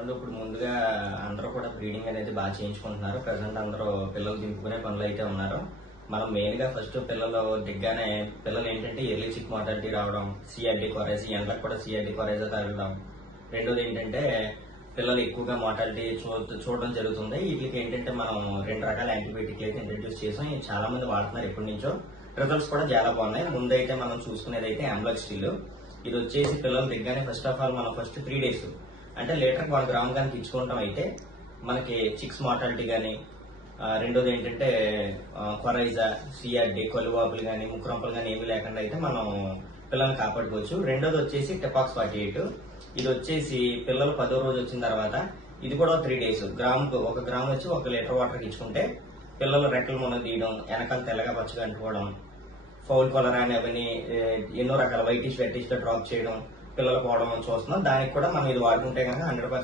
And ఇప్పుడు ముందుగా అందరూ కూడా బ్రీడింగ్ అనేది బాగా చేయించుకుంటున్నారు. ప్రజెంట్ అందరూ పిల్లలు దింపుకునే పనులు అయితే ఉన్నారు. మనం మెయిన్ గా ఫస్ట్ పిల్లలు దిగ్గానే పిల్లలు ఏంటంటే ఎర్లీ చిక్ మార్టాలిటీ రావడం, సిఆర్డి కొరేజ్, ఎండ్లకు కూడా సిఆర్డి కొరేజ్ తగలడం. రెండోది ఏంటంటే పిల్లలు ఎక్కువగా మార్టాలిటీ చూడడం జరుగుతుంది. వీటికి ఏంటంటే మనం 2 రకాల యాంటీబయాటిక్లు అయితే ఇంట్రడ్యూస్ చేసాం. ఇవి చాలా మంది వాడుతున్నారు ఎప్పటి నుంచో. రిజల్ట్స్ కూడా చాలా బాగున్నాయి. ముందైతే మనం చూసుకునేది అయితే ఆంబ్లాక్సిల్. ఇది వచ్చేసి పిల్లలు దిగ్గానే ఫస్ట్ ఆఫ్ ఆల్ మనం ఫస్ట్ 3 days అంటే లీటర్కి 1 గ్రామ్ కానీ ఇచ్చుకుంటాం అయితే మనకి చిక్స్ మార్టాలిటీ కానీ, రెండోది ఏంటంటే కొరైజా, సిఆర్డి, కొలువాపులు కానీ, ముక్కురంపలు కానీ ఏమీ లేకుండా అయితే మనం పిల్లల్ని కాపాడుకోవచ్చు. రెండోది వచ్చేసి టెపాక్స్ 48. ఇది వచ్చేసి పిల్లలు 10వ రోజు వచ్చిన తర్వాత ఇది కూడా 3 days గ్రాముకు 1 గ్రామ్ వచ్చి 1 లీటర్ వాటర్కి ఇచ్చుకుంటే పిల్లలు రెక్కల మునగ తీయడం, వెనకాల తెల్లగా పచ్చగా అంటుకోవడం, ఫౌల్ కలర్ అని అవన్నీ ఎన్నో రకాల వైటిష్ వెట్టిష్ గా డ్రాప్ చేయడం, పిల్లలు పోవడం చూస్తున్నాం. దానికి కూడా మనం ఇది వాడుకుంటే కనుక 100%